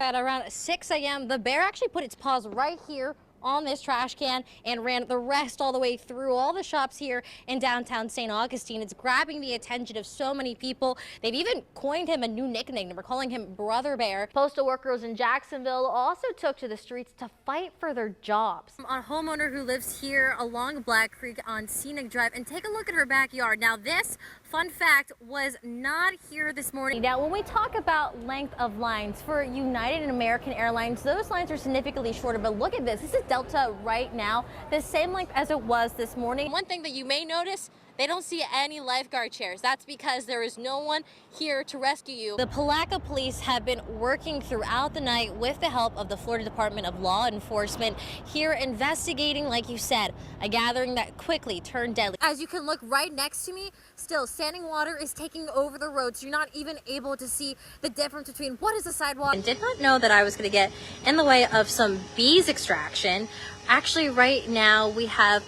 At around 6 a.m., the bear actually put its paws right here on this trash can and ran the rest all the way through all the shops here in downtown St. Augustine. It's grabbing the attention of so many people. They've even coined him a new nickname. We're calling him Brother Bear. Postal workers in Jacksonville also took to the streets to fight for their jobs. A homeowner who lives here along Black Creek on Scenic Drive, and take a look at her backyard. Now this, fun fact, was not here this morning. Now when we talk about length of lines for United and American Airlines, those lines are significantly shorter, but look at this. This is Delta right now, the same length as it was this morning. One thing that you may notice, they don't see any lifeguard chairs. That's because there is no one here to rescue you. The Palaca police have been working throughout the night with the help of the Florida Department of Law Enforcement here investigating, like you said, a gathering that quickly turned deadly. As you can look right next to me, still standing water is taking over the road, so you're not even able to see the difference between what is a sidewalk. And did not know that I was going to get in the way of some bees extraction. Actually, right now we have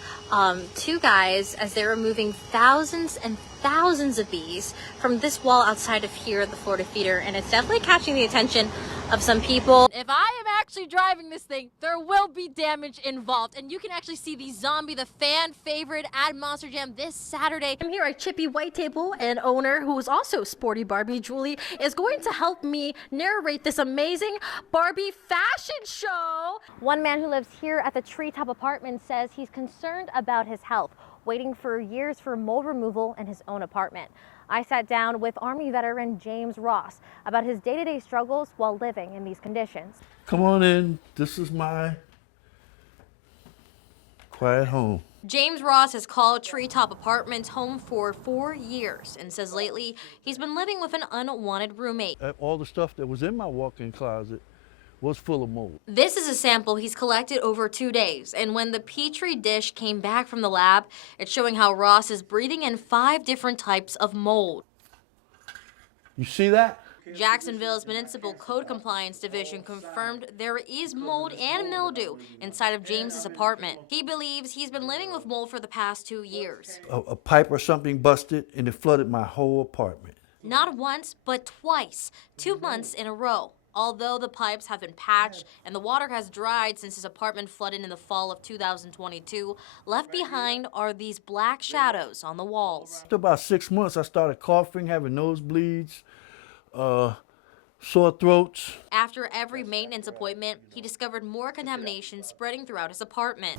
two guys as they're removing thousands and thousands of bees from this wall outside of here at the Florida Feeder, and it's definitely catching the attention of some people. If I am actually driving this thing, there will be damage involved, and you can actually see the zombie, the fan favorite at Monster Jam this Saturday. I'm here at Chippy White Table, and owner, who is also Sporty Barbie, Julie, is going to help me narrate this amazing Barbie fashion show. One man who lives here at the Treetop Apartment says he's concerned about his health, waiting for years for mold removal in his own apartment. I sat down with Army veteran James Ross about his day-to-day struggles while living in these conditions. Come on in. This is my quiet home. James Ross has called Treetop Apartments home for 4 years and says lately he's been living with an unwanted roommate. All the stuff that was in my walk-in closet was full of mold. This is a sample he's collected over 2 days, and when the Petri dish came back from the lab, it's showing how Ross is breathing in 5 different types of mold. You see that? Jacksonville's Municipal Code Compliance Division confirmed there is mold and mildew inside of James's apartment. He believes he's been living with mold for the past 2 years. A pipe or something busted and it flooded my whole apartment. Not once, but twice, 2 months in a row. Although the pipes have been patched and the water has dried since his apartment flooded in the fall of 2022, left behind are these black shadows on the walls. After about 6 months, I started coughing, having nosebleeds, sore throats. After every maintenance appointment, he discovered more contamination spreading throughout his apartment.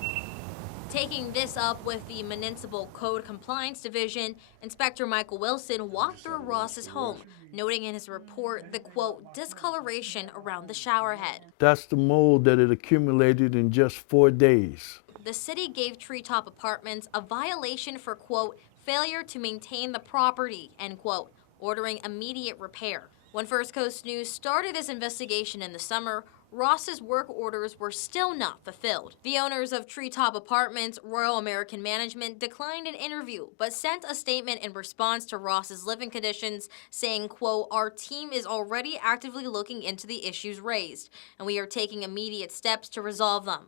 Taking this up with the Municipal Code Compliance Division, Inspector Michael Wilson walked through Ross's home, noting in his report the, quote, discoloration around the shower head. That's the mold that had accumulated in just 4 days. The city gave Treetop Apartments a violation for, quote, failure to maintain the property, end quote, ordering immediate repair. When First Coast News started this investigation in the summer, Ross's work orders were still not fulfilled. The owners of Treetop Apartments, Royal American Management, declined an interview, but sent a statement in response to Ross's living conditions, saying, quote, our team is already actively looking into the issues raised, and we are taking immediate steps to resolve them.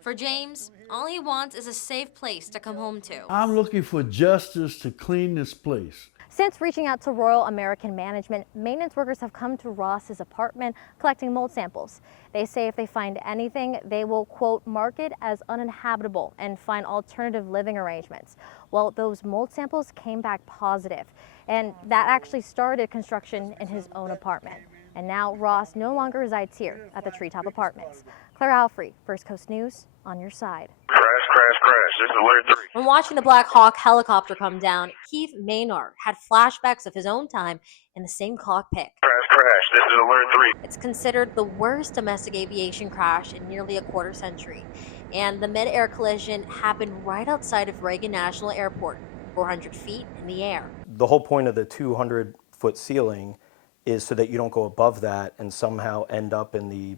For James, all he wants is a safe place to come home to. I'm looking for justice to clean this place. Since reaching out to Royal American Management, maintenance workers have come to Ross's apartment collecting mold samples. They say if they find anything, they will, quote, mark it as uninhabitable and find alternative living arrangements. Well, those mold samples came back positive, and that actually started construction in his own apartment. And now Ross no longer resides here at the Treetop Apartments. Claire Alfree, First Coast News, on your side. Crash. This is Alert 3. When watching the Black Hawk helicopter come down, Keith Maynard had flashbacks of his own time in the same cockpit. Crash. This is Alert 3. It's considered the worst domestic aviation crash in nearly a quarter century. And the mid-air collision happened right outside of Reagan National Airport, 400 feet in the air. The whole point of the 200-foot ceiling is so that you don't go above that and somehow end up in the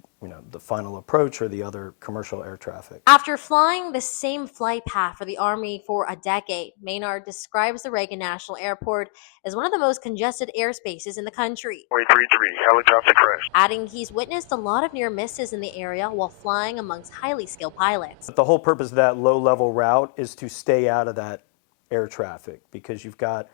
final approach or the other commercial air traffic. After flying the same flight path for the Army for a decade, Maynard describes the Reagan National Airport as one of the most congested airspaces in the country. 333, helicopter crash. Adding he's witnessed a lot of near misses in the area while flying amongst highly skilled pilots. The whole purpose of that low-level route is to stay out of that air traffic because you've got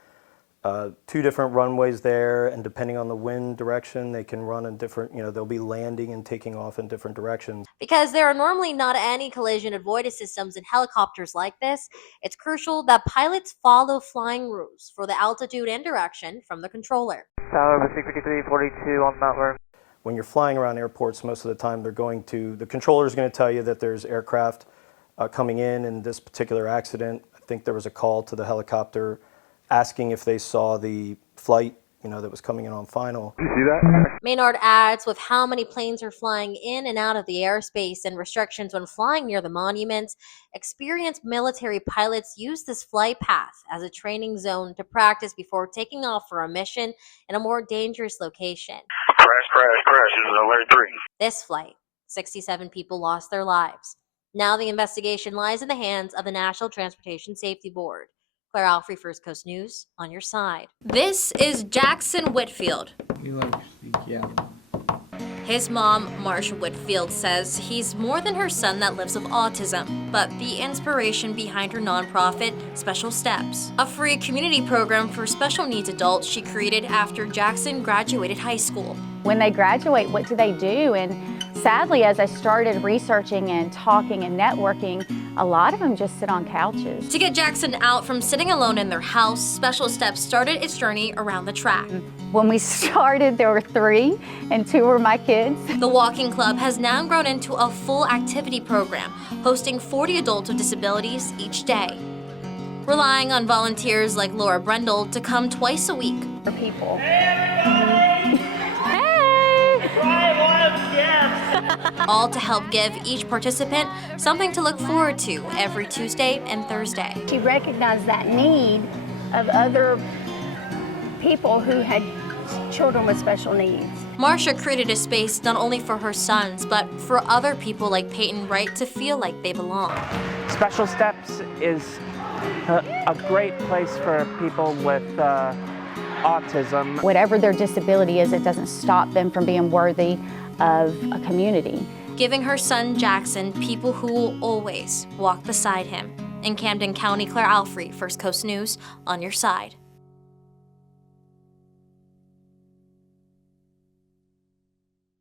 2 different runways there, and depending on the wind direction, they can run in different, they'll be landing and taking off in different directions. Because there are normally not any collision avoidance systems in helicopters like this, it's crucial that pilots follow flying rules for the altitude and direction from the controller. Tower 65342 on Mount Vernon. When you're flying around airports, most of the time the controller is going to tell you that there's aircraft coming in this particular accident. I think there was a call to the helicopter asking if they saw the flight, that was coming in on final. You see that? Maynard adds, with how many planes are flying in and out of the airspace and restrictions when flying near the monuments, experienced military pilots use this flight path as a training zone to practice before taking off for a mission in a more dangerous location. Crash, crash, crash. This is alert 3. This flight, 67 people lost their lives. Now the investigation lies in the hands of the National Transportation Safety Board. Claire Alfree, First Coast News, on your side. This is Jackson Whitfield. His mom, Marsha Whitfield, says he's more than her son that lives with autism, but the inspiration behind her nonprofit, Special Steps, a free community program for special needs adults she created after Jackson graduated high school. When they graduate, what do they do? And sadly, as I started researching and talking and networking, a lot of them just sit on couches. To get Jackson out from sitting alone in their house, Special Steps started its journey around the track. When we started, there were 3, and 2 were my kids. The walking club has now grown into a full activity program, hosting 40 adults with disabilities each day, relying on volunteers like Laura Brendel to come twice a week. For people. All to help give each participant something to look forward to every Tuesday and Thursday. She recognized that need of other people who had children with special needs. Marsha created a space not only for her sons, but for other people like Peyton Wright to feel like they belong. Special Steps is a great place for people with autism. Whatever their disability is, it doesn't stop them from being worthy of a community. Giving her son Jackson people who will always walk beside him. In Camden County, Claire Alfree, First Coast News, on your side.